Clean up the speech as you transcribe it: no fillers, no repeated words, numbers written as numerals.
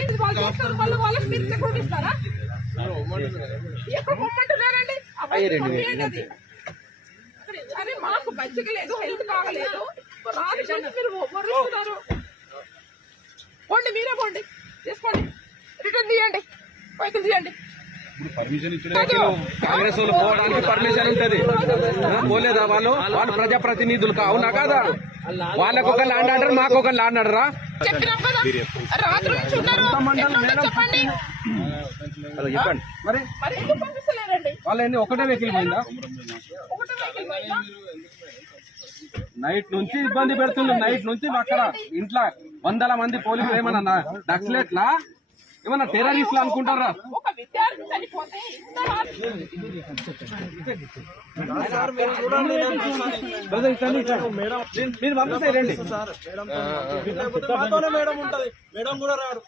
చెప్పండి. వాళ్ళు చేస్తారు, వాళ్ళకి మీరు సెక్యూరిటీ ఇస్తారా? ఎక్కడ పొమ్మంటున్నారండి? అరే మాకు మంచిగా లేదు, హెల్త్ బాగలేదు, రాదు మీరు వరుస్తున్నారు. పోండి, మీరే పోండి, తీసుకోండి, రిటర్న్ తీయండి, వెహికల్ తీయండి. కాంగ్రెస్ వాళ్ళు పోవడానికి పర్మిషన్ ఉంటది, పోలేదా? వాళ్ళు ప్రజాప్రతినిధులు అవునా కాదా? వాళ్ళకు ఒక ల్యాండ్ ఆర్డర్, మాకు ఒక ల్యాండ్ ఆర్డరా? చెప్పినాం కదా, రాత్రి నుంచి ఉన్నారు. చెప్పండి మరి ఎందుకు పంపిస్తలేరండి? వాళ్ళని ఒకటే వెహికల్ పోయిందా? ఒకటే వెహికల్ పోయిందా? నైట్ నుంచి ఇబ్బంది పెడుతున్నారు. నైట్ నుంచి అక్కడ ఇంట్లో 100 మంది పోలీసులు ఏమన్నా నక్సలెట్లా, ఏమన్నా టెర్రరిస్టులు అనుకుంటారా? ఒక విద్యార్థి చనిపోతే మీరు పంపిస్తారండి. మేడం కూడా రారు.